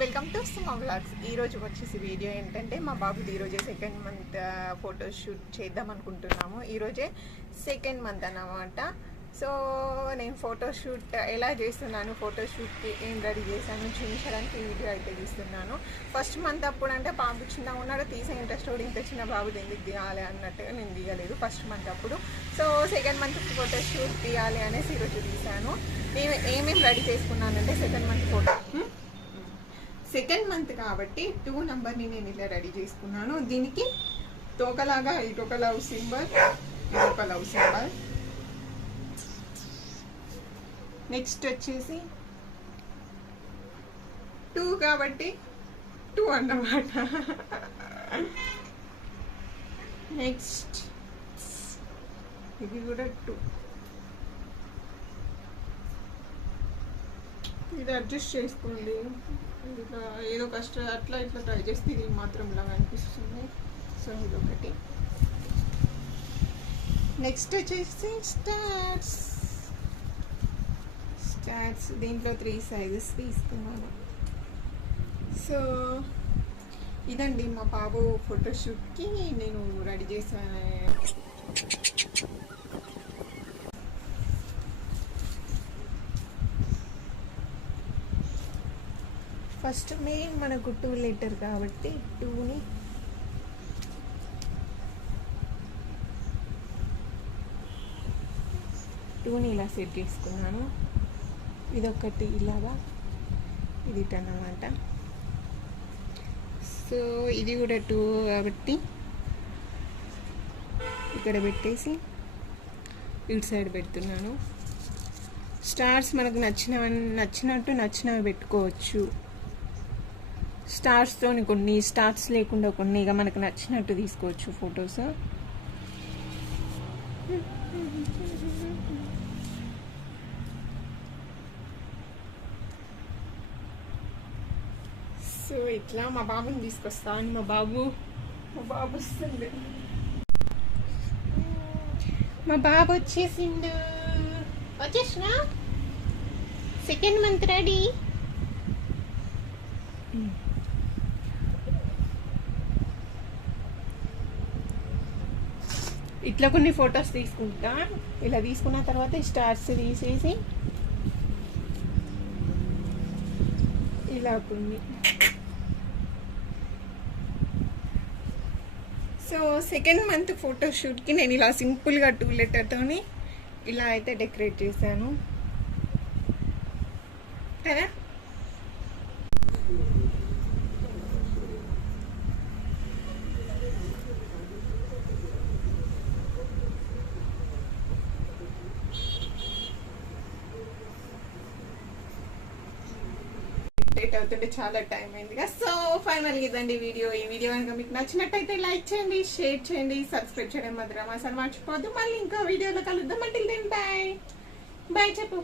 Welcome vlogs ఈ ఈరోజు వచ్చేసి వీడియో ఏంటంటే మా బాబుది ఈరోజే సెకండ్ మంత్ ఫోటోషూట్ చేద్దాం అనుకుంటున్నాము. ఈరోజే సెకండ్ మంత్ అన్నమాట. సో నేను ఫోటోషూట్ ఎలా చేస్తున్నాను ఫోటోషూట్కి ఏం రెడీ చేశాను చూపించడానికి ఈ వీడియో అయితే తీస్తున్నాను. ఫస్ట్ మంత్ అప్పుడు అంటే బాబు చిన్న ఉన్నాడు తీసే ఇంట్రెస్ట్ కూడా ఇంత చిన్న బాబుది ఎందుకు తీయాలి అన్నట్టుగా నేను తీయలేదు ఫస్ట్ మంత్ అప్పుడు. So second month photo shoot తీయాలి అనేసి ఈరోజు తీశాను. నేను ఏమేమి ready చేసుకున్నానంటే second month photo second month కాబట్టి టూ నెంబర్ని నేను ఇలా రెడీ చేసుకున్నాను. దీనికి తోకలాగా ఇటొక లవ్ సింబల్ ఇటొక లవ్ సింబల్. నెక్స్ట్ వచ్చేసి టూ కాబట్టి టూ అన్నమాట. నెక్స్ట్ ఇది కూడా టూ. ఇది అడ్జస్ట్ చేసుకోండి ఇట్లా ఏదో కష్ట అట్లా ఇట్లా ట్రై చేస్తే ఇది మాత్రం ఇలా అనిపిస్తుంది. సో ఇది ఒకటి నెక్స్ట్ వచ్చేసి స్టాట్స్ స్టాట్స్ దీంట్లో త్రీ సైజెస్ తీసుకున్నాను. సో ఇదండి మా బాబు ఫోటోషూట్కి నేను రెడీ చేశాను. ఫస్ట్ మెయిన్ మనకు టూ లీటర్ కాబట్టి టూని టూని ఇలా సెట్ చేసుకున్నాను. ఇదొకటి ఇలాగా ఇది అన్నమాట సో ఇది కూడా టూ కాబట్టి ఇక్కడ పెట్టేసి ఇటు సైడ్ పెడుతున్నాను. స్టార్స్ మనకు నచ్చిన నచ్చినట్టు నచ్చినవి పెట్టుకోవచ్చు. స్టార్స్తో కొన్ని స్టార్స్ లేకుండా కొన్ని ఇక మనకు నచ్చినట్టు తీసుకోవచ్చు ఫొటోస్. సో ఇట్లా మా బాబుని తీసుకొస్తా అని మా బాబు మా బాబు వస్తుంది. మా బాబు వచ్చేసిండు. వచ్చేసిన? Second month ready. ఇట్లా కొన్ని ఫొటోస్ తీసుకుంటా. ఇలా తీసుకున్న తర్వాత స్టార్స్ తీసేసి ఇలా కొన్ని. సో సెకండ్ మంత్ ఫోటోషూట్కి నేను ఇలా సింపుల్గా టూ లెటర్తోని ఇలా అయితే డెకరేట్ చేశాను. కదా? లేట్ అవుతుంటే చాలా టైం అయింది సో ఫైనల్ ఇదండి వీడియో ఈ వీడియో కనుక మీకు నచ్చినట్టయితే లైక్ చేయండి షేర్ చేయండి సబ్స్క్రైబ్ చేయడం మాత్రం అసలు మర్చిపోద్దు మళ్ళీ ఇంకో వీడియోలో కలుద్దాం. అంటే బాయ్ బాయ్ చెప్పు